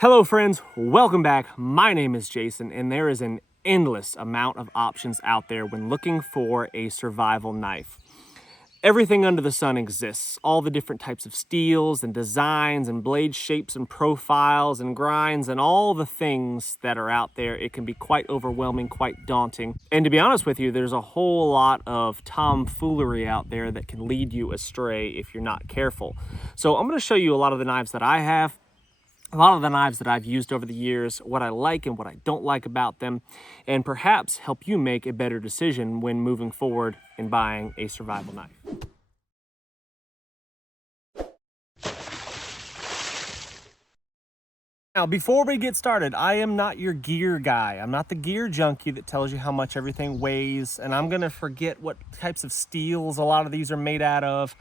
Hello friends, welcome back. My name is Jason, and there is an endless amount of options out there when looking for a survival knife. Everything under the sun exists. All the different types of steels and designs and blade shapes and profiles and grinds and all the things that are out there. It can be quite overwhelming, quite daunting. And to be honest with you, there's a whole lot of tomfoolery out there that can lead you astray if you're not careful. So I'm going to show you a lot of the knives that I have, a lot of the knives that I've used over the years, what I like and what I don't like about them, and perhaps help you make a better decision when moving forward in buying a survival knife. Now, before we get started, I am not your gear guy. I'm not the gear junkie that tells you how much everything weighs, and I'm gonna forget what types of steels a lot of these are made out of.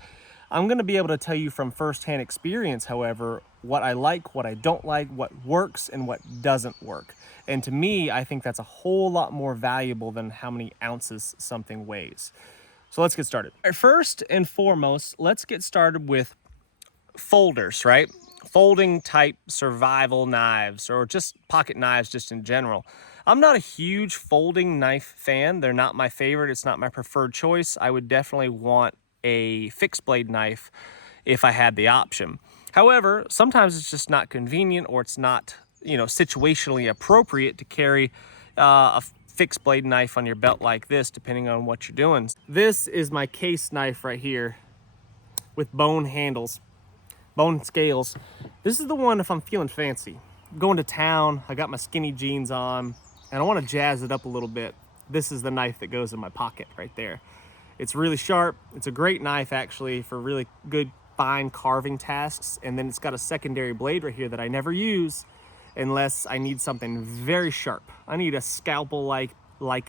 I'm gonna be able to tell you from firsthand experience, however, what I like, what I don't like, what works and what doesn't work. And to me, I think that's a whole lot more valuable than how many ounces something weighs. So let's get started. All right, first and foremost, let's get started with folders, right? Folding type survival knives, or just pocket knives just in general. I'm not a huge folding knife fan. They're not my favorite. It's not my preferred choice. I would definitely want a fixed blade knife if I had the option. However, sometimes it's just not convenient, or it's not, situationally appropriate to carry a fixed blade knife on your belt like this, depending on what you're doing. This is my case knife right here with bone handles, bone scales. This is the one if I'm feeling fancy. I'm going to town, I got my skinny jeans on, and I want to jazz it up a little bit. This is the knife that goes in my pocket right there. It's really sharp. It's a great knife actually for really good fine carving tasks. And then it's got a secondary blade right here that I never use unless I need something very sharp. I need a scalpel-like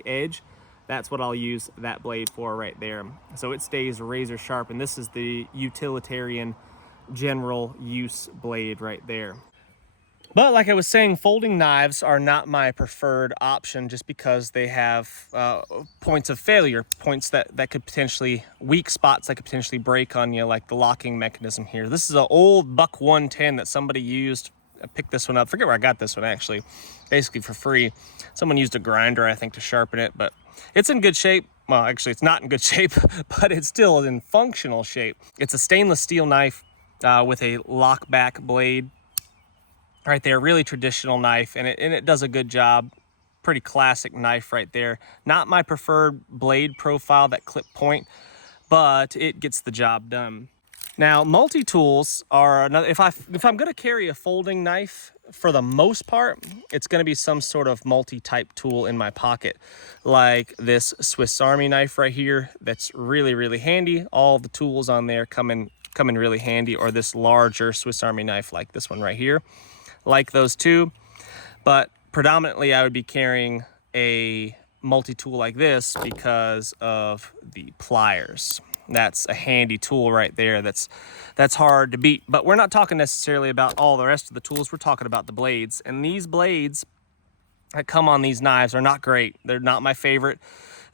edge. That's what I'll use that blade for right there. So it stays razor sharp, and this is the utilitarian general use blade right there. But like I was saying, folding knives are not my preferred option just because they have points of failure, points that could potentially, weak spots that could potentially break on you, like the locking mechanism here. This is an old Buck 110 that somebody used. I picked this one up. Forget where I got this one actually, basically for free. Someone used a grinder, I think, to sharpen it, but it's in good shape. Well, actually it's not in good shape, but it's still in functional shape. It's a stainless steel knife with a lock back blade. Right there, really traditional knife, and it does a good job. Pretty classic knife right there. Not my preferred blade profile, that clip point, but it gets the job done. Now, multi-tools are another. If I'm going to carry a folding knife, for the most part, it's going to be some sort of multi-type tool in my pocket, like this Swiss Army knife right here. That's really, really handy. All the tools on there come in really handy, or this larger Swiss Army knife like this one right here. Like those two, but predominantly I would be carrying a multi-tool like this because of the pliers. That's a handy tool right there. That's hard to beat. But we're not talking necessarily about all the rest of the tools. We're talking about the blades, and these blades that come on these knives are not great. They're not my favorite.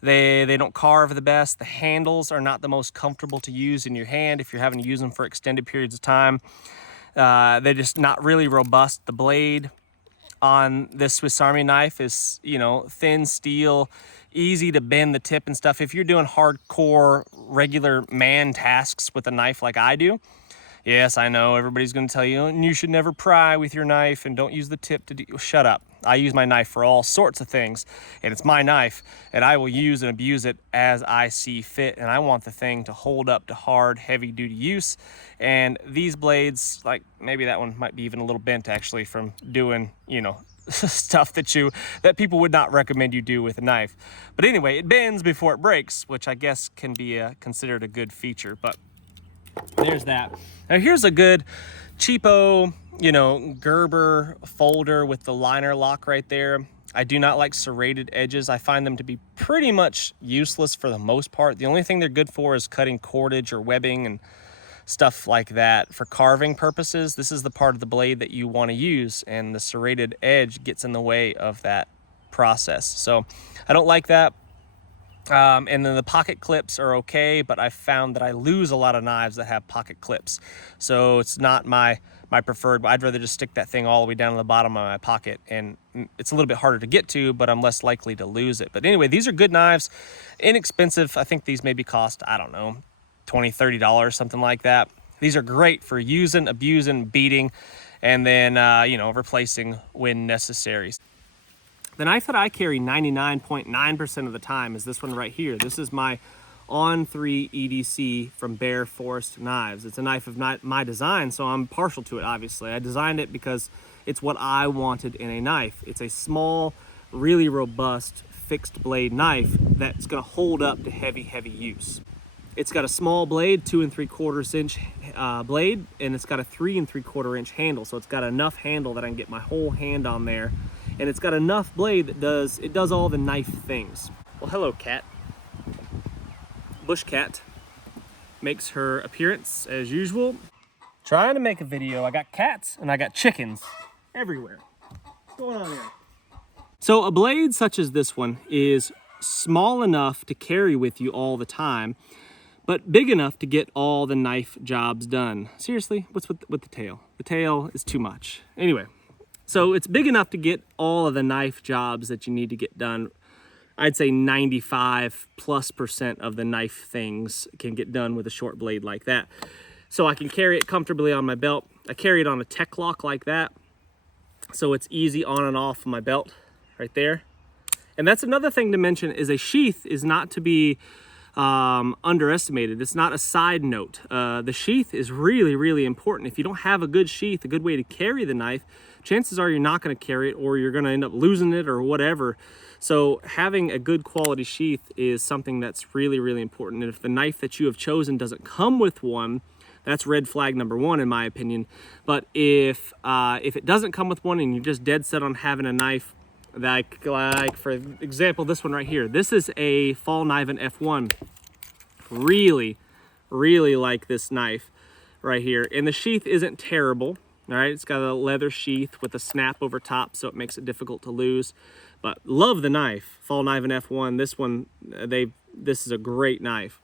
They don't carve the best. The handles are not the most comfortable to use in your hand if you're having to use them for extended periods of time. They're just not really robust. The blade on this Swiss Army knife is, thin steel, easy to bend the tip and stuff. If you're doing hardcore, regular man tasks with a knife like I do, yes, I know everybody's going to tell you, and you should never pry with your knife and don't use the tip to do. Shut up. I use my knife for all sorts of things, and it's my knife, and I will use and abuse it as I see fit, and I want the thing to hold up to hard, heavy-duty use. And these blades, like maybe that one might be even a little bent actually from doing, stuff that people would not recommend you do with a knife. But anyway, it bends before it breaks, which I guess can be considered a good feature. But there's that. Now here's a good cheapo, Gerber folder with the liner lock right there. I do not like serrated edges. I find them to be pretty much useless for the most part. The only thing they're good for is cutting cordage or webbing and stuff like that. For carving purposes, this is the part of the blade that you want to use, and the serrated edge gets in the way of that process. So I don't like that. And then the pocket clips are okay, but I found that I lose a lot of knives that have pocket clips. So it's not my my preferred. I'd rather just stick that thing all the way down to the bottom of my pocket, and it's a little bit harder to get to, but I'm less likely to lose it. But anyway, these are good knives, inexpensive. I think these maybe cost, I don't know, $20, $30, something like that. These are great for using, abusing, beating, and then, you know, replacing when necessary. The knife that I carry 99.9% of the time is this one right here. This is my On 3 EDC from Bear Forest Knives. It's a knife of my design, so I'm partial to it, obviously. I designed it because it's what I wanted in a knife. It's a small, really robust, fixed blade knife that's gonna hold up to heavy, heavy use. It's got a small blade, 2 3/4 inch blade, and it's got a 3 3/4 inch handle. So it's got enough handle that I can get my whole hand on there. And it's got enough blade that does all the knife things. Well, hello, cat. Bush cat makes her appearance as usual. Trying to make a video. I got cats and I got chickens everywhere. What's going on here? So a blade such as this one is small enough to carry with you all the time, but big enough to get all the knife jobs done. Seriously, what's with the tail? The tail is too much. Anyway, so it's big enough to get all of the knife jobs that you need to get done. I'd say 95+% of the knife things can get done with a short blade like that. So I can carry it comfortably on my belt. I carry it on a tech lock like that, so it's easy on and off my belt right there. And that's another thing to mention, is a sheath is not to be underestimated. It's not a side note. The sheath is really, really important. If you don't have a good sheath, a good way to carry the knife, chances are you're not going to carry it, or you're going to end up losing it or whatever. So having a good quality sheath is something that's really, really important. And if the knife that you have chosen doesn't come with one, that's red flag number one, in my opinion. But if it doesn't come with one and you're just dead set on having a knife, like for example, this one right here. This is a Fall Niven F1. Really, really like this knife right here. And the sheath isn't terrible. All right, it's got a leather sheath with a snap over top, so it makes it difficult to lose. But love the knife, Fall Niven F1. This one, this is a great knife.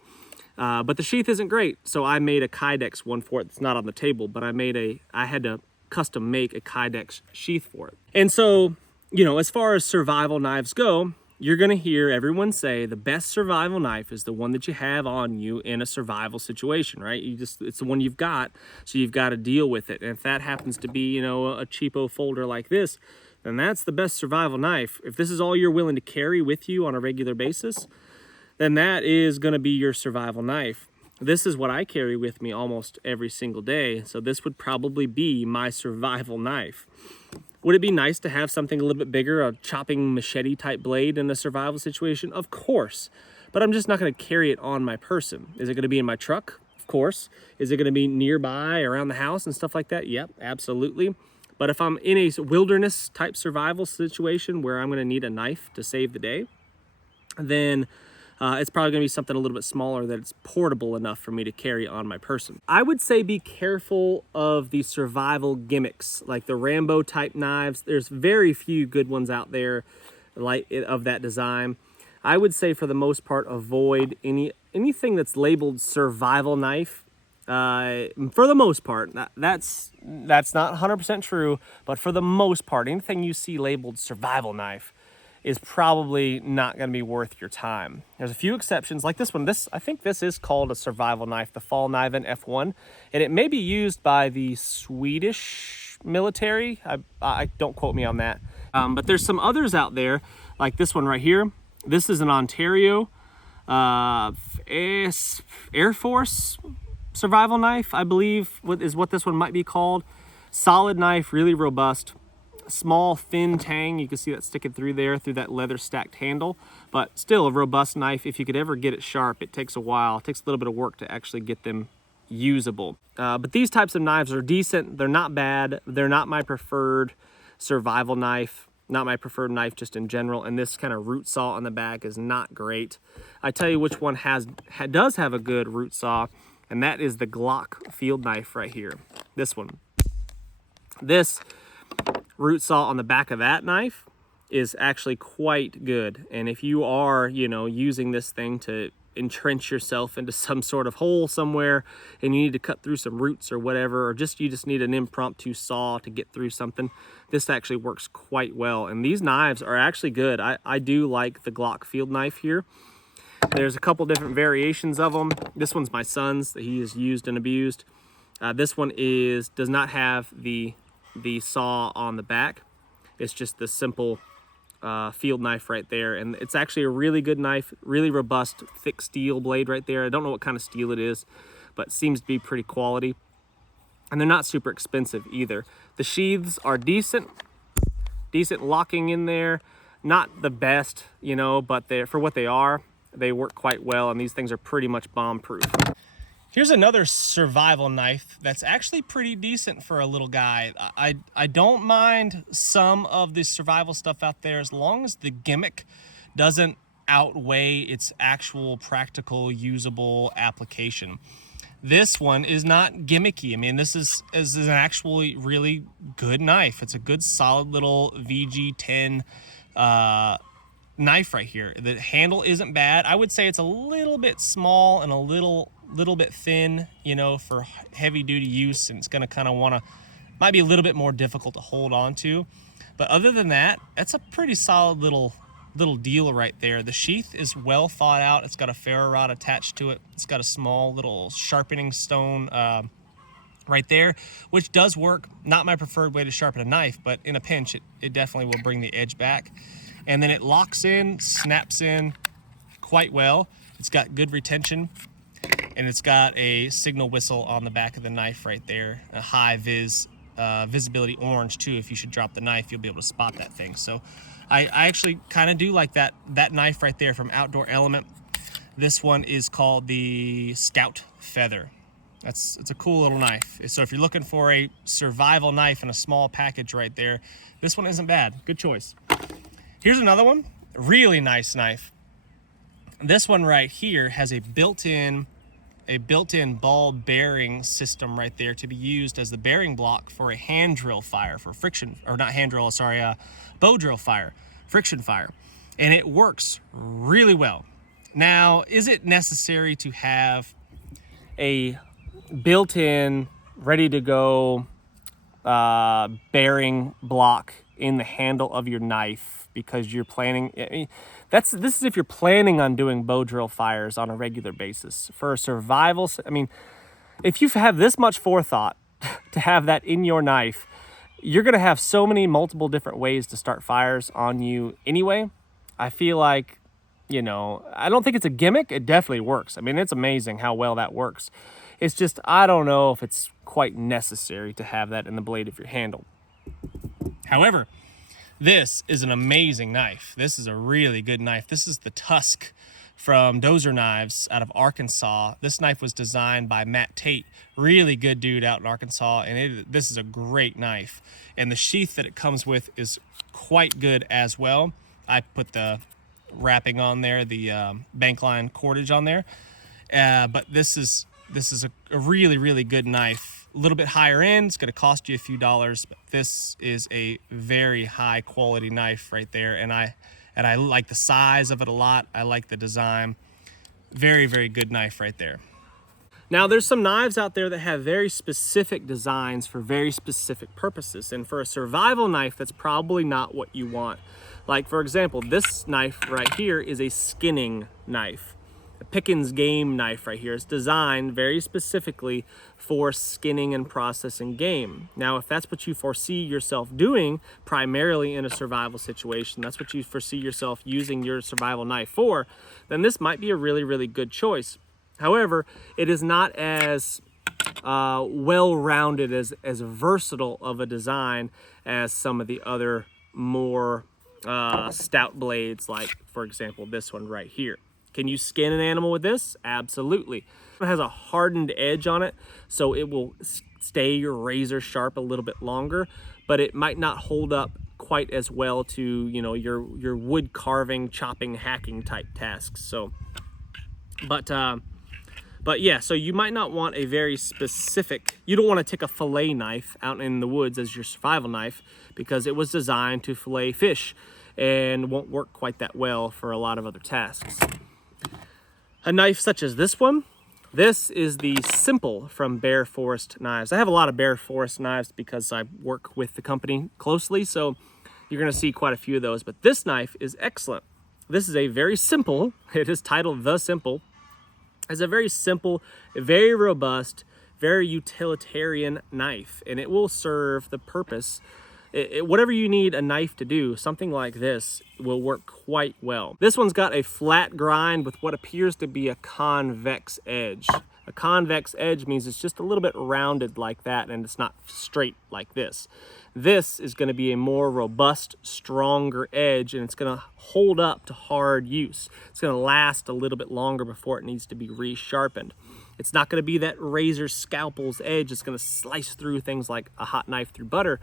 But the sheath isn't great, so I made a Kydex one for it. It's not on the table, but I had to custom make a Kydex sheath for it. And so, you know, as far as survival knives go, you're gonna hear everyone say the best survival knife is the one that you have on you in a survival situation, right? It's the one you've got, so you've got to deal with it. And if that happens to be, you know, a cheapo folder like this, then that's the best survival knife. If this is all you're willing to carry with you on a regular basis, then that is gonna be your survival knife. This is what I carry with me almost every single day, so this would probably be my survival knife. Would it be nice to have something a little bit bigger, a chopping machete type blade in a survival situation? Of course, but I'm just not going to carry it on my person. Is it going to be in my truck? Of course. Is it going to be nearby around the house and stuff like that? Yep, absolutely. But if I'm in a wilderness type survival situation where I'm going to need a knife to save the day, then it's probably going to be something a little bit smaller that it's portable enough for me to carry on my person. I would say be careful of the survival gimmicks, like the Rambo type knives. There's very few good ones out there like of that design. I would say for the most part, avoid anything that's labeled survival knife. For the most part, that's not 100% true, but for the most part, anything you see labeled survival knife is probably not going to be worth your time. There's a few exceptions, like this one. I think this is called a survival knife, the Fall Niven F1, and it may be used by the Swedish military. I don't quote me on that. But there's some others out there, like this one right here. This is an Ontario Air Force survival knife, I believe is what this one might be called. Solid knife, really robust. Small, thin tang. You can see that sticking through there, through that leather stacked handle, but still a robust knife. If you could ever get it sharp, it takes a while. It takes a little bit of work to actually get them usable. But these types of knives are decent. They're not bad. They're not my preferred survival knife, not my preferred knife just in general. And this kind of root saw on the back is not great. I tell you which one does have a good root saw, and that is the Glock field knife right here. This one. This root saw on the back of that knife is actually quite good. And if you are, you know, using this thing to entrench yourself into some sort of hole somewhere and you need to cut through some roots or whatever, or you just need an impromptu saw to get through something, this actually works quite well. And these knives are actually good. I do like the Glock field knife here. There's a couple different variations of them. This one's my son's that he has used and abused. This one does not have the saw on the back. It's just the simple field knife right there, and it's actually a really good knife, really robust, thick steel blade right there. I don't know what kind of steel it is, but it seems to be pretty quality, and they're not super expensive either. The sheaths are decent locking in there, not the best, you know, but for what they are, they work quite well, and these things are pretty much bomb proof. Here's another survival knife that's actually pretty decent for a little guy. I don't mind some of the survival stuff out there as long as the gimmick doesn't outweigh its actual practical, usable application. This one is not gimmicky. I mean, this is an actually really good knife. It's a good solid little VG10 knife right here. The handle isn't bad. I would say it's a little bit small and a little bit thin, you know, for heavy duty use, and it's going to might be a little bit more difficult to hold on to. But other than that, that's a pretty solid little deal right there. The sheath is well thought out. It's got a ferro rod attached to it. It's got a small little sharpening stone right there, which does work. Not my preferred way to sharpen a knife, but in a pinch, it definitely will bring the edge back. And then it locks in, snaps in quite well. It's got good retention, and it's got a signal whistle on the back of the knife right there. A high visibility orange too. If you should drop the knife, you'll be able to spot that thing. So I actually kind of do like that knife right there from Outdoor Element. This one is called the Scout Feather. It's a cool little knife. So if you're looking for a survival knife in a small package right there, this one isn't bad. Good choice. Here's another one, really nice knife. This one right here has a built-in ball bearing system right there to be used as the bearing block for a hand drill fire, for friction, or not hand drill, sorry, bow drill fire, friction fire. And it works really well. Now, is it necessary to have a built-in, ready to go bearing block in the handle of your knife because you're planning? I mean, this is if you're planning on doing bow drill fires on a regular basis. For survival, I mean, if you have this much forethought to have that in your knife, you're going to have so many multiple different ways to start fires on you anyway. I feel like, you know, I don't think it's a gimmick. It definitely works. I mean, it's amazing how well that works. It's just, I don't know if it's quite necessary to have that in the blade of your handle. However, this is an amazing knife. This is a really good knife. This is the Tusk from Dozer Knives out of Arkansas. This knife was designed by Matt Tate, really good dude out in Arkansas, and this is a great knife. And the sheath that it comes with is quite good as well. I put the wrapping on there, the bank line cordage on there. But this is a really, really good knife. A little bit higher end, it's going to cost you a few dollars, but this is a very high quality knife right there, and I like the size of it a lot. I like the design. Very, very good knife right there. Now, there's some knives out there that have very specific designs for very specific purposes, and for a survival knife, that's probably not what you want. Like, for example, this knife right here is a skinning knife. A Pickens game knife right here is designed very specifically for skinning and processing game. Now, if that's what you foresee yourself doing primarily in a survival situation, that's what you foresee yourself using your survival knife for, then this might be a really, really good choice. However, it is not as well-rounded, as versatile of a design as some of the other more stout blades, like, for example, this one right here. Can you skin an animal with this? Absolutely. It has a hardened edge on it, so it will stay your razor sharp a little bit longer, but it might not hold up quite as well to, you know, your wood carving, chopping, hacking type tasks. So, but yeah, so you might not want a very specific, you don't want to take a fillet knife out in the woods as your survival knife because it was designed to fillet fish and won't work quite that well for a lot of other tasks. A knife such as this one. This is the Simple from Bear Forest Knives. I have a lot of Bear Forest knives because I work with the company closely, so you're gonna see quite a few of those, but this knife is excellent. This is a very simple, it is titled The Simple. It's a very simple, very robust, very utilitarian knife, and it will serve the purpose. Whatever you need a knife to do, something like this will work quite well. This one's got a flat grind with what appears to be a convex edge. A convex edge means it's just a little bit rounded like that, and it's not straight like this. This is going to be a more robust, stronger edge, and it's going to hold up to hard use. It's going to last a little bit longer before it needs to be resharpened. It's not going to be that razor scalpel's edge. It's going to slice through things like a hot knife through butter,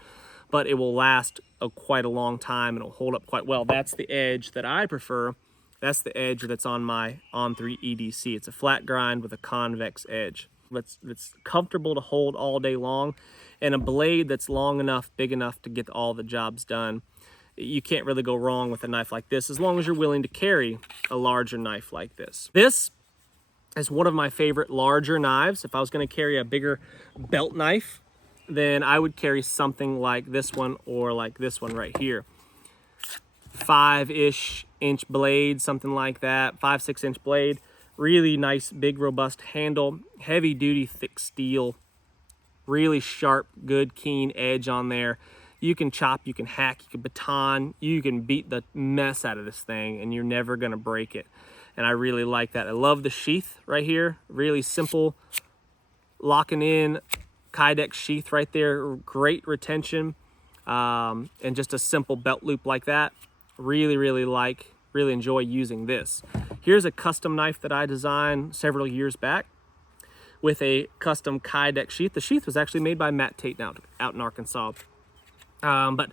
but it will last quite a long time and it'll hold up quite well. That's the edge that I prefer. That's the edge that's on my On3 EDC. It's a flat grind with a convex edge. It's comfortable to hold all day long, and a blade that's long enough, big enough to get all the jobs done. You can't really go wrong with a knife like this as long as you're willing to carry a larger knife like this. This is one of my favorite larger knives. If I was going to carry a bigger belt knife, then I would carry something like this one or like this one right here. 5-ish inch blade, something like that, 5-6 inch blade. Really nice, big, robust handle, heavy duty, thick steel, really sharp, good, keen edge on there. You can chop, you can hack, you can baton, you can beat the mess out of this thing and you're never gonna break it. And I really like that. I love the sheath right here, really simple, locking in, Kydex sheath right there, great retention, and just a simple belt loop like that. Really enjoy using this. Here's a custom knife that I designed several years back with a custom Kydex sheath. The sheath was actually made by Matt Tate out in Arkansas. But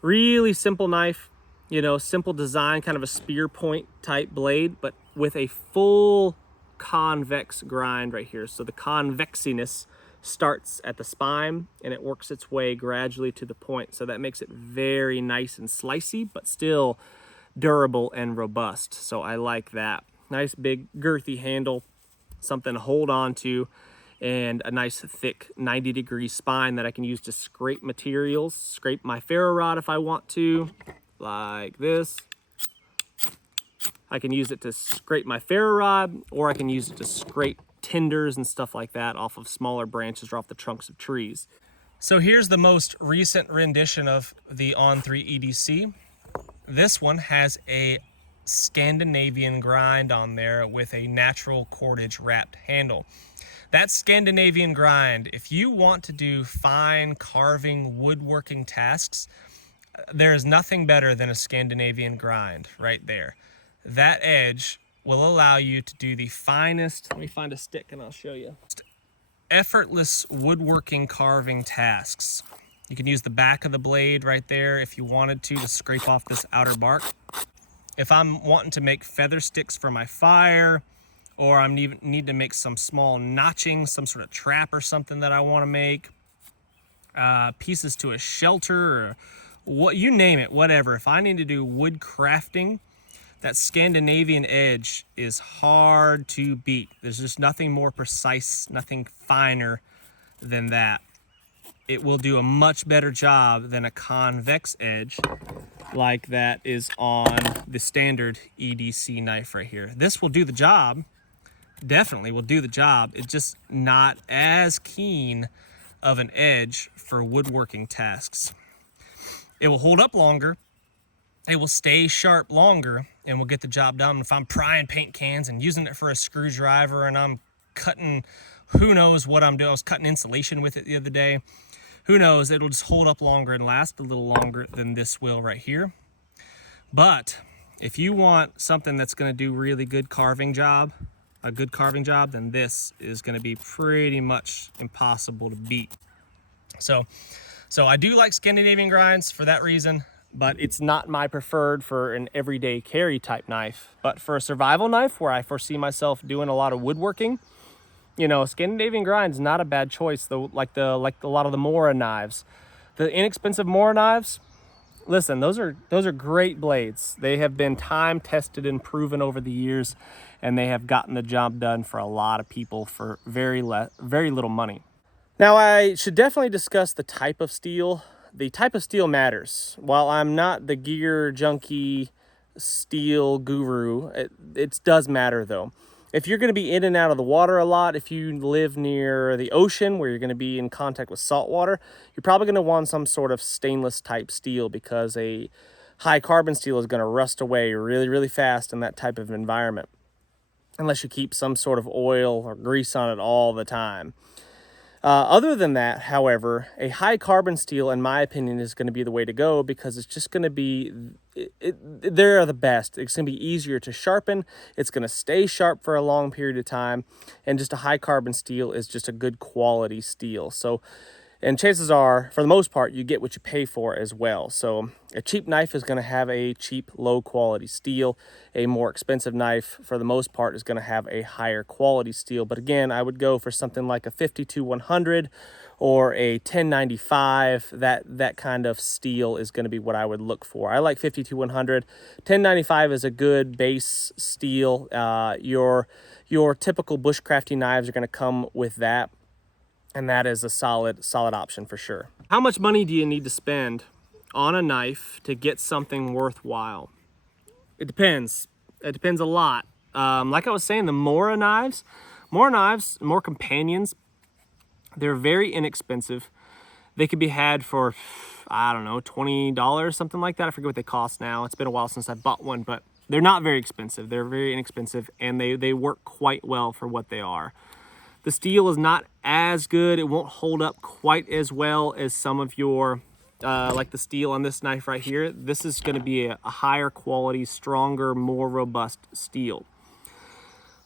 really simple knife, you know, simple design, kind of a spear point type blade, but with a full convex grind right here. So the convexiness starts at the spine and it works its way gradually to the point. So that makes it very nice and slicey, but still durable and robust. So I like that. Nice big girthy handle, something to hold on to, and a nice thick 90-degree spine that I can use to scrape materials, scrape my ferro rod if I want to, like this. I can use it to scrape my ferro rod, or I can use it to scrape tinders and stuff like that off of smaller branches or off the trunks of trees. So here's the most recent rendition of the On3 EDC. This one has a Scandinavian grind on there with a natural cordage wrapped handle. That Scandinavian grind, if you want to do fine carving, woodworking tasks, there is nothing better than a Scandinavian grind right there. That edge will allow you to do the finest, let me find a stick and I'll show you, effortless woodworking carving tasks. You can use the back of the blade right there if you wanted to scrape off this outer bark. If I'm wanting to make feather sticks for my fire, or I need to make some small notching, some sort of trap or something that I want to make, pieces to a shelter, or what, you name it, whatever. If I need to do wood crafting, that Scandinavian edge is hard to beat. There's just nothing more precise, nothing finer than that. It will do a much better job than a convex edge like that is on the standard EDC knife right here. This will do the job, definitely will do the job. It's just not as keen of an edge for woodworking tasks. It will hold up longer, it will stay sharp longer, and will get the job done. If I'm prying paint cans and using it for a screwdriver and I'm cutting, who knows what I'm doing. I was cutting insulation with it the other day. Who knows, it'll just hold up longer and last a little longer than this will right here. But if you want something that's gonna do really good carving job, a good carving job, then this is gonna be pretty much impossible to beat. So I do like Scandinavian grinds for that reason, but it's not my preferred for an everyday carry type knife. But for a survival knife where I foresee myself doing a lot of woodworking, you know, Scandinavian grind is not a bad choice, though. Like a lot of the Mora knives, the inexpensive Mora knives. Listen, those are great blades. They have been time tested and proven over the years, and they have gotten the job done for a lot of people for very little money. Now, I should definitely discuss the type of steel. The type of steel matters. While I'm not the gear junkie steel guru, it does matter though. If you're going to be in and out of the water a lot, if you live near the ocean where you're going to be in contact with salt water, you're probably going to want some sort of stainless type steel, because a high carbon steel is going to rust away really fast in that type of environment, unless you keep some sort of oil or grease on it all the time. Other than that, however, a high carbon steel, in my opinion, is going to be the way to go, because it's just going to be, they're the best. It's going to be easier to sharpen. It's going to stay sharp for a long period of time. And just a high carbon steel is just a good quality steel. So, and chances are, for the most part, you get what you pay for as well. So a cheap knife is going to have a cheap, low quality steel. A more expensive knife, for the most part, is going to have a higher quality steel. But again, I would go for something like a 52-100 or a 1095. That kind of steel is going to be what I would look for. I like 52-100. 1095 is a good base steel. Your typical bushcrafty knives are going to come with that. And that is a solid option for sure. How much money do you need to spend on a knife to get something worthwhile? It depends. It depends a lot. Like I was saying, the more knives, more companions, they're very inexpensive. They could be had for, I don't know, $20, something like that. I forget what they cost now. It's been a while since I bought one, but they're not very expensive. They're very inexpensive, and they work quite well for what they are. The steel is not as good. It won't hold up quite as well as some of your, like the steel on this knife right here. This is going to be a higher quality, stronger, more robust steel.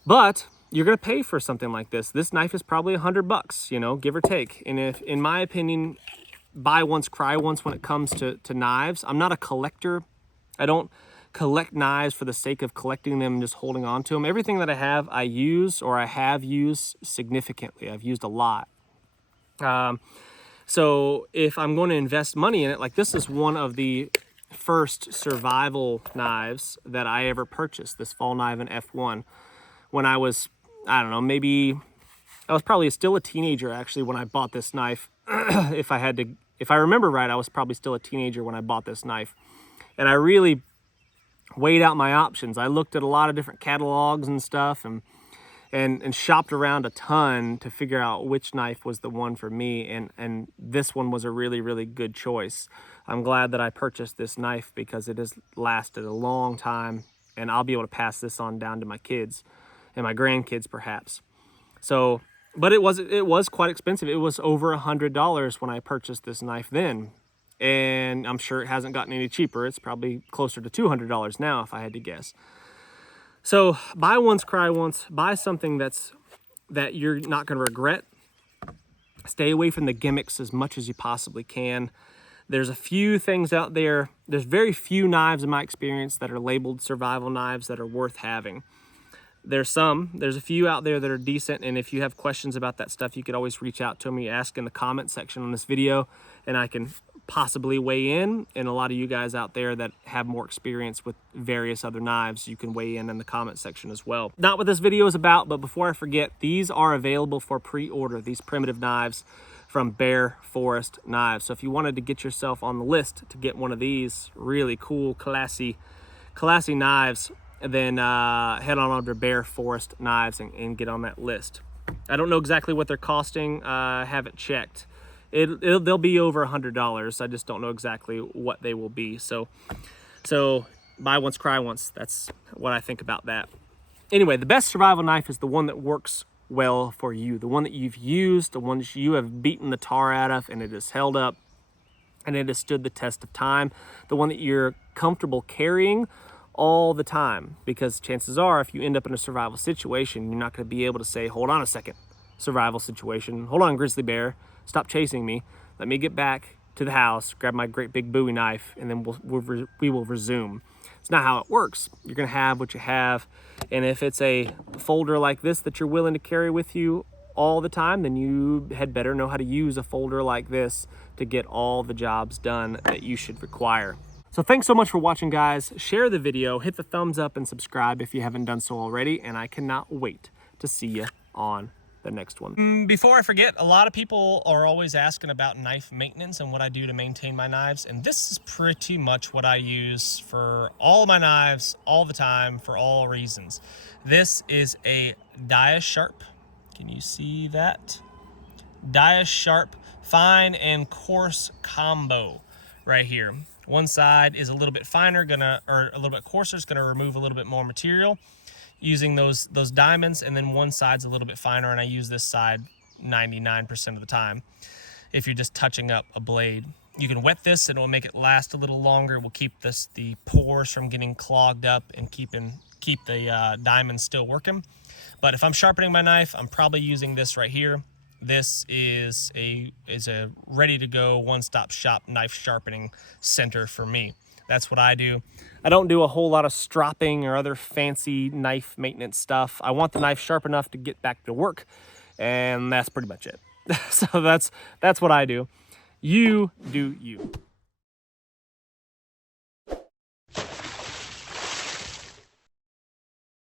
But you're going to pay for something like this. This knife is probably $100, you know, give or take. And if, in my opinion, buy once, cry once when it comes to knives. I'm not a collector. I don't collect knives for the sake of collecting them and just holding on to them. Everything that I have, I use, or I have used significantly. I've used a lot. So if I'm going to invest money in it, like this is one of the first survival knives that I ever purchased, this fall knife in F1. When I was, I don't know, maybe, I was probably still a teenager actually when I bought this knife. If I remember right, I was probably still a teenager when I bought this knife. And I really weighed out my options. I looked at a lot of different catalogs and stuff, and shopped around a ton to figure out which knife was the one for me, and this one was a really good choice. I'm glad that I purchased this knife because it has lasted a long time, and I'll be able to pass this on down to my kids and my grandkids perhaps. So, but it was quite expensive. It was over $100 when I purchased this knife then. And I'm sure it hasn't gotten any cheaper. It's probably closer to $200 now if I had to guess. So buy once, cry once. Buy something that you're not going to regret. Stay away from the gimmicks as much as you possibly can. There's a few things out there. There's very few knives in my experience that are labeled survival knives that are worth having. There's a few out there that are decent, and if you have questions about that stuff, you could always reach out to me, ask in the comment section on this video, and I can possibly weigh in. And a lot of you guys out there that have more experience with various other knives, you can weigh in the comment section as well. Not what this video is about, but before I forget, these are available for pre-order, these primitive knives from Bear Forest Knives. So if you wanted to get yourself on the list to get one of these really cool, classy knives, then head on over to Bear Forest Knives and get on that list. I don't know exactly what they're costing. I haven't checked. They'll be over $100. I just don't know exactly what they will be. So buy once, cry once. That's what I think about that. Anyway, the best survival knife is the one that works well for you, the one that you've used, the one that you have beaten the tar out of and it has held up and it has stood the test of time, the one that you're comfortable carrying all the time, because chances are if you end up in a survival situation, you're not going to be able to say, hold on a second, survival situation, hold on, grizzly bear, stop chasing me, let me get back to the house, grab my great big Bowie knife, and then we will resume. It's not how it works. You're going to have what you have, and if it's a folder like this that you're willing to carry with you all the time, then you had better know how to use a folder like this to get all the jobs done that you should require. So thanks so much for watching, guys. Share the video, hit the thumbs up, and subscribe if you haven't done so already. And I cannot wait to see you on the next one. Before I forget, a lot of people are always asking about knife maintenance and what I do to maintain my knives, and this is pretty much what I use for all of my knives all the time for all reasons. This is a Dia Sharp. Can you see that? Dia Sharp fine and coarse combo right here. One side is a little bit finer, or a little bit coarser, it's gonna remove a little bit more material using those diamonds, and then one side's a little bit finer, and I use this side 99% of the time. If you're just touching up a blade, you can wet this and it will make it last a little longer. It will keep the pores from getting clogged up and keep the diamonds still working. But if I'm sharpening my knife, I'm probably using this right here. This is a ready to go one-stop shop knife sharpening center for me. That's what I do. I don't do a whole lot of stropping or other fancy knife maintenance stuff. I want the knife sharp enough to get back to work, and that's pretty much it. So that's what I do. You do you.